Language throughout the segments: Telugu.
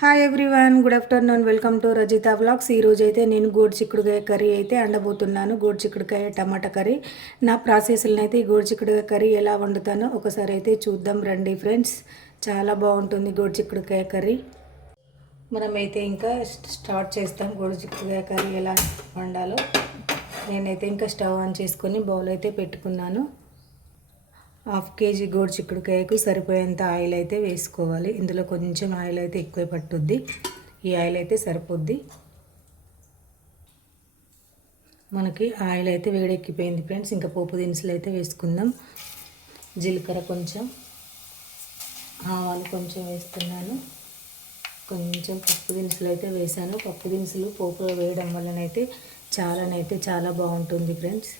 Hi everyone good afternoon welcome to Rajitha vlogs ఈరోజు అయితే నేను గోడు చిక్కుడుకాయ కర్రీ అయితే అండబోతున్నాను. గోడు చిక్కుడుకాయ టమాటా కర్రీ. నా ప్రాసెస్లను అయితే ఈ గోడు చిక్కుడుకాయ కర్రీ ఎలా వండుతానో ఒకసారి అయితే చూద్దాం. రండి ఫ్రెండ్స్ చాలా బాగుంటుంది గోడు చిక్కుడుకాయ కర్రీ. మనమైతే ఇంకా స్టార్ట్ చేస్తాం గోడు చిక్కుడుకాయ కర్రీ ఎలా వండాలో. నేనైతే ఇంకా స్టవ్ ఆన్ చేసుకొని బౌల్ అయితే పెట్టుకున్నాను. హాఫ్ కేజీ గోడు చిక్కుడుకాయకు సరిపోయేంత ఆయిల్ అయితే వేసుకోవాలి. ఇందులో కొంచెం ఆయిల్ అయితే ఎక్కువ పట్టుద్ది. ఈ ఆయిల్ అయితే సరిపోద్ది. మనకి ఆయిల్ అయితే వేడెక్కిపోయింది ఫ్రెండ్స్. ఇంకా పోపు దినుసులు అయితే వేసుకుందాం. జీలకర్ర కొంచెం ఆవాలు కొంచెం వేస్తున్నాను. కొంచెం పప్పు దినుసులు అయితే వేసాను పప్పు దినుసులు పోపులో వేయడం వలనైతే చాలానైతే చాలా బాగుంటుంది ఫ్రెండ్స్.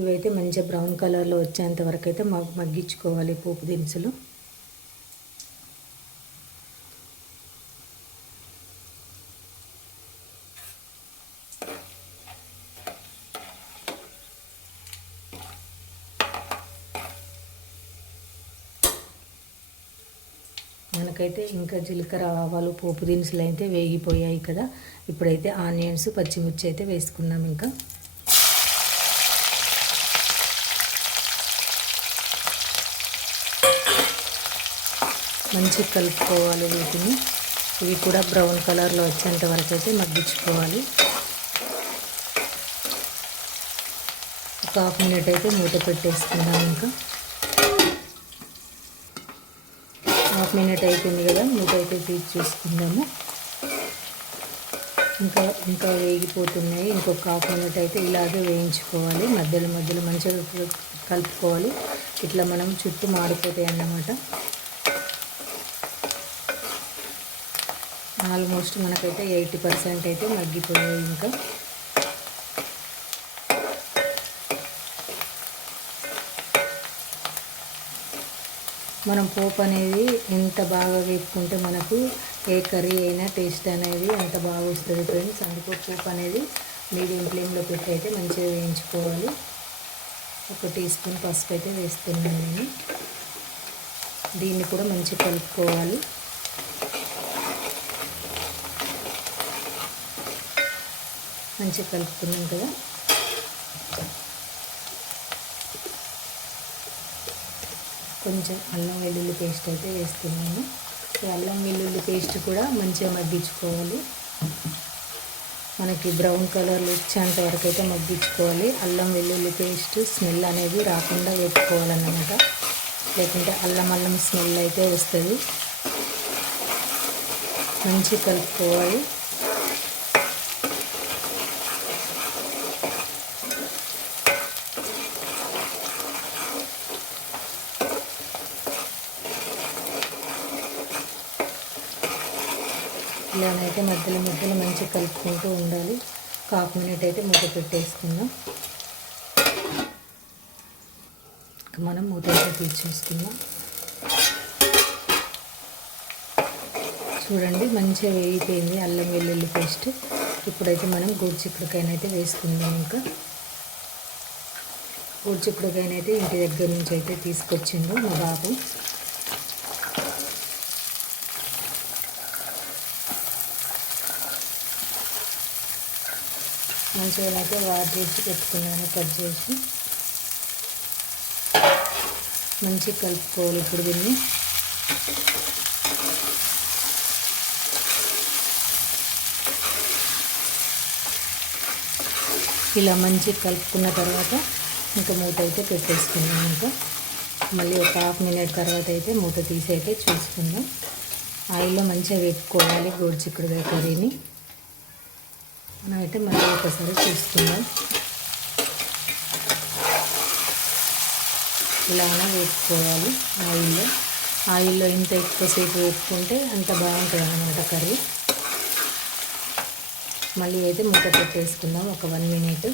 ఇవైతే మంచిగా బ్రౌన్ కలర్లో వచ్చేంత వరకు అయితే మగ్ మగ్గించుకోవాలి పోపు దినుసులు. మనకైతే ఇంకా జీలకర్ర ఆవాలు పోపు దినుసులు అయితే వేగిపోయాయి కదా. ఇప్పుడైతే ఆనియన్స్ పచ్చిమిర్చి అయితే వేసుకున్నాం ఇంకా. మంచిగా కలుపుకోవాలి వీటిని. ఇవి కూడా బ్రౌన్ కలర్లో వచ్చేంత వరకు అయితే మగ్గించుకోవాలి. ఒక హాఫ్ మినిట్ అయితే మూత పెట్టేసుకుందాం ఇంకా. హాఫ్ మినిట్ అయిపోయింది కదా మూత అయితే తీసి చూసుకుందాము. ఇంకా ఇంకా వేగిపోతున్నాయి. ఇంకొక హాఫ్ మినిట్ అయితే ఇలాగే వేయించుకోవాలి. మధ్యలో మధ్యలో మంచిగా కలుపుకోవాలి. ఇట్లా మనం చుట్టూ మాడిపోతాయి అన్నమాట. ఆల్మోస్ట్ మనకైతే ఎయిటీ పర్సెంట్ అయితే మగ్గిపోయాయి ఇంకా. మనం పోపు అనేది ఎంత బాగా వేపుకుంటే మనకు ఏ కర్రీ అయినా టేస్ట్ అనేది అంత బాగా వస్తుంది ఫ్రెండ్స్. అందుకో పోపు అనేది మీడియం ఫ్లేమ్లో పెట్టి అయితే మంచిగా వేయించుకోవాలి. ఒక టీ స్పూన్ పసుపు అయితే వేస్తున్నాను నేను. దీన్ని కూడా మంచిగా కలుపుకోవాలి. మంచిగా కలుపుకున్నాం కదా. కొంచెం అల్లం వెల్లుల్లి పేస్ట్ అయితే వేస్తున్నాను. ఈ అల్లం వెల్లుల్లి పేస్ట్ కూడా మంచిగా మగ్గించుకోవాలి. మనకి బ్రౌన్ కలర్లో వచ్చేంత వరకు అయితే మగ్గించుకోవాలి. అల్లం వెల్లుల్లి పేస్ట్ స్మెల్ అనేది రాకుండా వేపుకోవాలన్నమాట. లేకుంటే అల్లం అల్లం స్మెల్ అయితే వస్తుంది. మంచిగా కలుపుకోవాలి ఇలానైతే మధ్యలో మధ్యలో మంచిగా కలుపుకుంటూ ఉండాలి. హాఫ్ మినిట్ అయితే మూత పెట్టేసుకుందాం. మనం మూత అయితే తీసేసుకుందాం చూడండి మంచిగా వేయిపోయింది అల్లం వెల్లుల్లి పేస్ట్. ఇప్పుడైతే మనం గోరుచిక్కుడుకాయనైతే వేసుకుందాం ఇంకా. గోరుచిక్కుడుకాయనైతే ఇంటి దగ్గర నుంచి అయితే తీసుకొచ్చిండు మా బాబు. మంచిగా అయితే వాష్ చేసి పెట్టుకున్నాను కట్ చేసి. మంచిగా కలుపుకోవాలి ఇప్పుడు దీన్ని. ఇలా మంచిగా కలుపుకున్న తర్వాత ఇంకా మూత అయితే పెట్టేసుకుందాం ఇంకా. మళ్ళీ ఒక హాఫ్ మినిట్ తర్వాత అయితే మూత తీసి అయితే చూసుకుందాం. ఆయిల్లో మంచిగా వేపుకోవాలి గోడు కర్రీని. అయితే మళ్ళీ ఒకసారి చూసుకుందాం. ఇలానే వేపుకోవాలి ఆయిల్లో. ఆయిల్లో ఇంత ఎక్కువసేపు వేపుకుంటే అంత బాగుంటుంది అన్నమాట కర్రీ. మళ్ళీ అయితే మూత పెట్టేసుకుందాం ఒక వన్ మినిట్.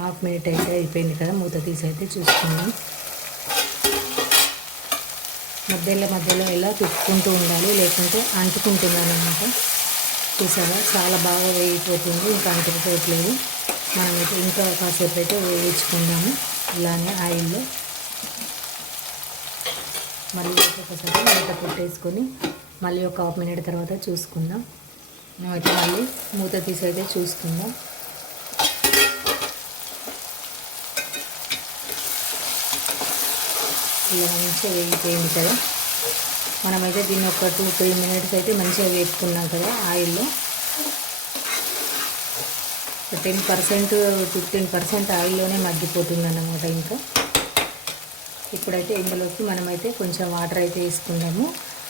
హాఫ్ మినిట్ అయితే అయిపోయింది కదా మూత తీసి అయితే చూసుకుందాం. మధ్యలో మధ్యలో ఇలా తిప్పుకుంటూ ఉండాలి లేకుంటే అంటుకుంటుంది అనమాట చూసారా? చాలా బాగా వేగిపోతుంది ఇంకా అంటుకుపోవట్లేదు. మనమైతే ఇంకా కాసేపు అయితే వేయించుకుందాము. ఇలానే ఆయిల్లో మళ్ళీ ఒకసారి మూత పెట్టేసుకొని మళ్ళీ ఒక హాఫ్ మినిట్ తర్వాత చూసుకుందాం. మేమైతే మళ్ళీ మూత తీసి అయితే చూసుకుందాం. ఇలా మంచిగా వేగిపోయింది కదా. మనమైతే దీన్ని ఒక టూ త్రీ మినిట్స్ అయితే మంచిగా వేపుకున్నాం కదా ఆయిల్లో. టెన్ పర్సెంట్ ఫిఫ్టీన్ పర్సెంట్ ఆయిల్లోనే మగ్గిపోతుంది అన్నమాట ఇంకా. ఇప్పుడైతే ఇందులోకి మనమైతే కొంచెం వాటర్ అయితే వేసుకున్నాము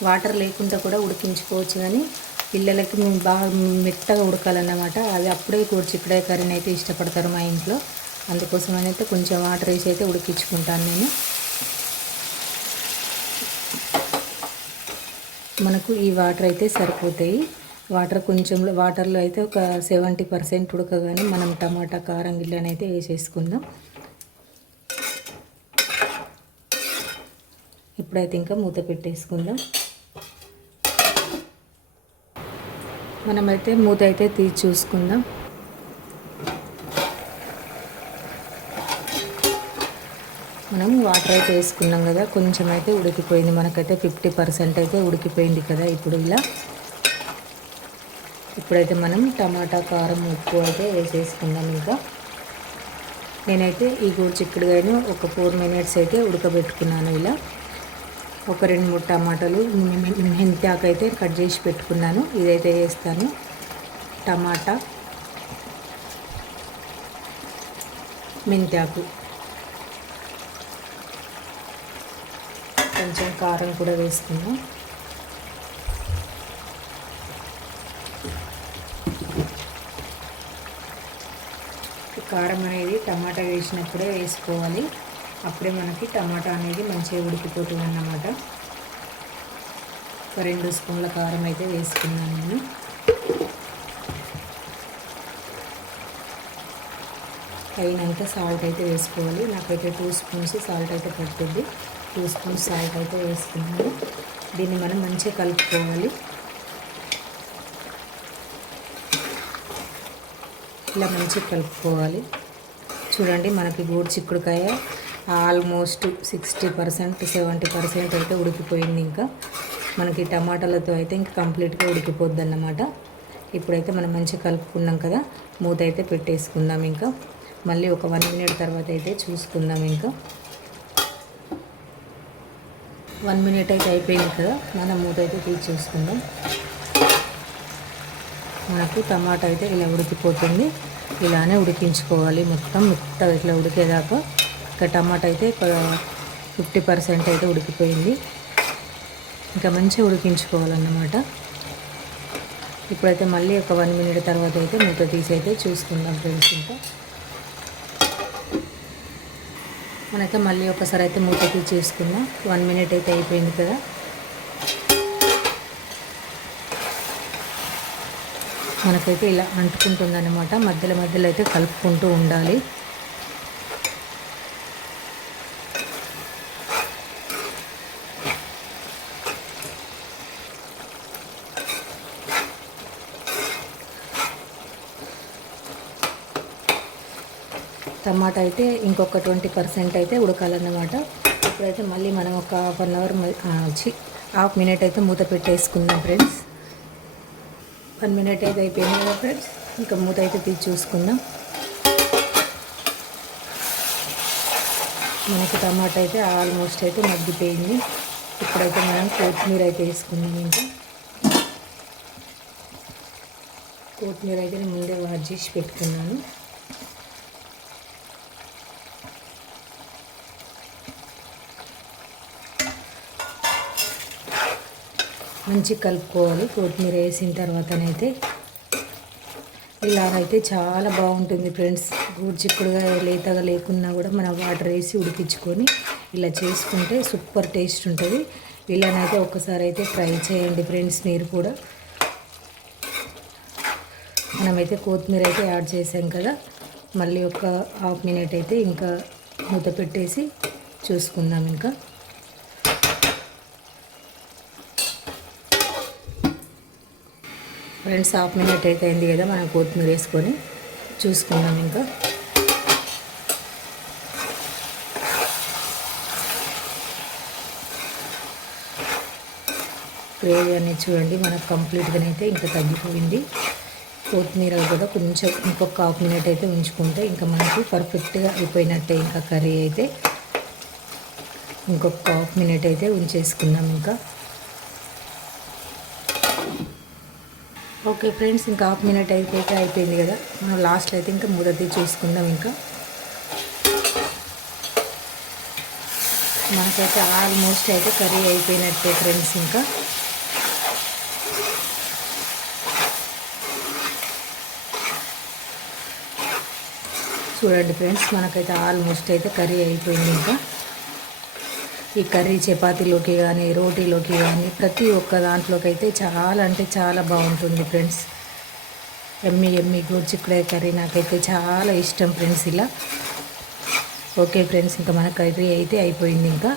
వాటర్ లేకుండా కూడా ఉడికించుకోవచ్చు కానీ పిల్లలకి మేము బాగా మెత్తగా ఉడకాలన్నమాట. అది అప్పుడే కూర్చిక్కడే కర్రీని అయితే ఇష్టపడతారు మా ఇంట్లో. అందుకోసం అయితే కొంచెం వాటర్ వేసి అయితే ఉడికించుకుంటాను నేను. మనకు ఈ వాటర్ అయితే సరిపోతాయి. వాటర్ కొంచెం వాటర్లో అయితే ఒక సెవెంటీ పర్సెంట్ ఉడకగానే మనం టమాటా కారం గిల్లెని అయితే వేసేసుకుందాం. ఇప్పుడైతే ఇంకా మూత పెట్టేసుకుందాం. మనమైతే మూత అయితే తీసి చూసుకుందాం మనం వాటర్ అయితే వేసుకున్నాం కదా కొంచెం అయితే ఉడికిపోయింది. మనకైతే ఫిఫ్టీ పర్సెంట్ అయితే ఉడికిపోయింది కదా ఇప్పుడు ఇలా. ఇప్పుడైతే మనం టమాటా కారం ఉప్పు అయితే వేసేసుకుందాం ఇంకా. నేనైతే ఈ గూడు చిక్కుడుగాయను ఒక ఫోర్ మినిట్స్ అయితే ఉడకబెట్టుకున్నాను ఇలా. ఒక రెండు మూడు టమాటాలు మెంతాకు అయితే కట్ చేసి పెట్టుకున్నాను. ఇదైతే వేస్తాను. టమాటా మెంతాకు కొంచెం కారం కూడా వేసుకుందాం. కారం అనేది టమాటా వేసినప్పుడే వేసుకోవాలి. అప్పుడే మనకి టమాటా అనేది మంచిగా ఉడికిపోతుంది అన్నమాట. ఒక రెండు స్పూన్ల కారం అయితే వేసుకున్నాను నేను. అయితే సాల్ట్ అయితే వేసుకోవాలి. నాకైతే టూ స్పూన్స్ సాల్ట్ అయితే పడుతుంది. టూ స్పూన్స్ సాల్ట్ అయితే వేసుకున్నాను దీన్ని మనం మంచిగా కలుపుకోవాలి. ఇలా మంచిగా కలుపుకోవాలి. చూడండి మనకి గూడు చిక్కుడుకాయ almost sixty percent seventy percent అయితే ఉడికిపోయింది ఇంకా. మనకి టమాటాలతో అయితే ఇంకా కంప్లీట్గా ఉడికిపోద్ది అన్నమాట ఇప్పుడైతే మనం మంచిగా కలుపుకున్నాం కదా మూత అయితే పెట్టేసుకుందాం ఇంకా. మళ్ళీ ఒక వన్ మినిట్ తర్వాత అయితే చూసుకుందాం ఇంకా. వన్ మినిట్ అయితే అయిపోయింది కదా. మనం మూత అయితే తీసి చూసుకుందాం మనకు టమాటా అయితే ఇలా ఉడికిపోతుంది. ఇలానే ఉడికించుకోవాలి మొత్తం. మెత్తగా ఇట్లా ఉడికేదాకా ఇంకా టమాటా అయితే ఫిఫ్టీ పర్సెంట్ అయితే ఉడికిపోయింది. ఇంకా మంచిగా ఉడికించుకోవాలన్నమాట. ఇప్పుడైతే మళ్ళీ ఒక వన్ మినిట్ తర్వాత అయితే మూత తీసి అయితే చూసుకుందాం ఫ్రెండ్స్ ఇంకా. మనైతే మళ్ళీ ఒకసారి అయితే మూత చేసుకుందాం. వన్ మినిట్ అయితే అయిపోయింది కదా. మనకైతే ఇలా అంటుకుంటుంది అనమాట మధ్యలో మధ్యలో అయితే కలుపుకుంటూ ఉండాలి. టమాటా అయితే ఇంకొక ట్వంటీ పర్సెంట్ అయితే ఉడకాలన్నమాట. ఇప్పుడైతే మళ్ళీ మనం ఒక హాఫ్ అన్ అవర్ వచ్చి హాఫ్ మినిట్ అయితే మూత పెట్టేసుకుందాం ఫ్రెండ్స్. వన్ మినిట్ అయితే అయిపోయింది కదా ఫ్రెండ్స్. ఇంకా మూత అయితే తీసి చూసుకుందాం. మనకి టమాటా అయితే ఆల్మోస్ట్ అయితే మగ్గిపోయింది. ఇప్పుడైతే మనం కొత్తిమీర అయితే వేసుకుందాం ఇంకా. కొత్తిమీర అయితే నేను ముందే వాష్ చేసి పెట్టుకున్నాను. మంచి కలుపుకోవాలి. కొత్తిమీర వేసిన తర్వాతనైతే ఇలాగైతే చాలా బాగుంటుంది ఫ్రెండ్స్. చిక్కుడుగా లేతగా లేకున్నా కూడా మనం వాటర్ వేసి ఉడికించుకొని ఇలా చేసుకుంటే సూపర్ టేస్ట్ ఉంటుంది. ఇలానైతే ఒకసారి అయితే ట్రై చేయండి ఫ్రెండ్స్ మీరు కూడా. మనమైతే కొత్తిమీర అయితే యాడ్ చేసాం కదా. మళ్ళీ ఒక హాఫ్ మినిట్ అయితే ఇంకా మూత పెట్టేసి చూసుకుందాం ఇంకా. ఫ్రెండ్స్ హాఫ్ మినిట్ అయితే అయింది కదా మనం కొత్తిమీర వేసుకొని చూసుకుందాం ఇంకా. గ్రేవీ అనేది చూడండి మనకు కంప్లీట్గానైతే ఇంకా తగ్గిపోయింది. కొత్తిమీర కూడా కొంచెం ఇంకొక హాఫ్ మినిట్ అయితే ఉంచుకుంటే ఇంకా మనకి పర్ఫెక్ట్గా అయిపోయినట్టే ఇంకా కర్రీ అయితే. ఇంకొక హాఫ్ మినిట్ అయితే ఉంచేసుకుందాం ఇంకా. ఓకే ఫ్రెండ్స్ ఇంకా హాఫ్ మినిట్ అయితే అయిపోయింది కదా. మనం లాస్ట్లో అయితే ఇంకా మూడది చూసుకుందాం ఇంకా. మనకైతే ఆల్మోస్ట్ అయితే కర్రీ అయిపోయినట్టే ఫ్రెండ్స్ ఇంకా. చూడండి ఫ్రెండ్స్ మనకైతే ఆల్మోస్ట్ అయితే కర్రీ అయిపోయింది ఇంకా. ఈ కర్రీ చపాతీలోకి కానీ రోటీలోకి కానీ ప్రతి ఒక్క దాంట్లోకి అయితే చాలా అంటే చాలా బాగుంటుంది ఫ్రెండ్స్. ఎమ్మి ఎమ్మి గోర్చిక్కుడే కర్రీ నాకైతే చాలా ఇష్టం ఫ్రెండ్స్ ఇలా. ఓకే ఫ్రెండ్స్ ఇంకా మన కర్రీ అయితే అయిపోయింది ఇంకా.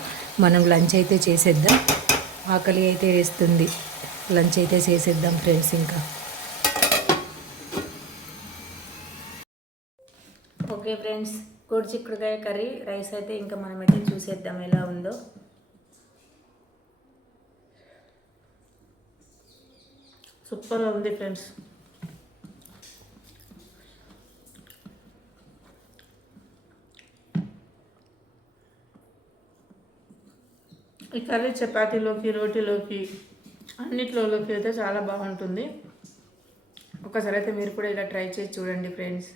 మనం లంచ్ అయితే చేసేద్దాం. ఆకలి అయితే వేస్తుంది. లంచ్ అయితే చేసేద్దాం ఫ్రెండ్స్ ఇంకా. ఓకే ఫ్రెండ్స్ కోడి చిక్కుడుకాయ కర్రీ రైస్ అయితే ఇంకా మనమైతే చూసేద్దాం ఎలా ఉందో. సూపర్ ఉంది ఫ్రెండ్స్. ఈ కర్రీ చపాతీలోకి రోటీలోకి అన్నిట్లోకి అయితే చాలా బాగుంటుంది. ఒకసారి అయితే మీరు కూడా ఇలా ట్రై చేసి చూడండి ఫ్రెండ్స్.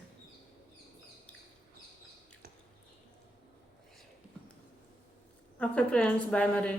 ఓకే ఫ్రెండ్స్ బాయ్ మరి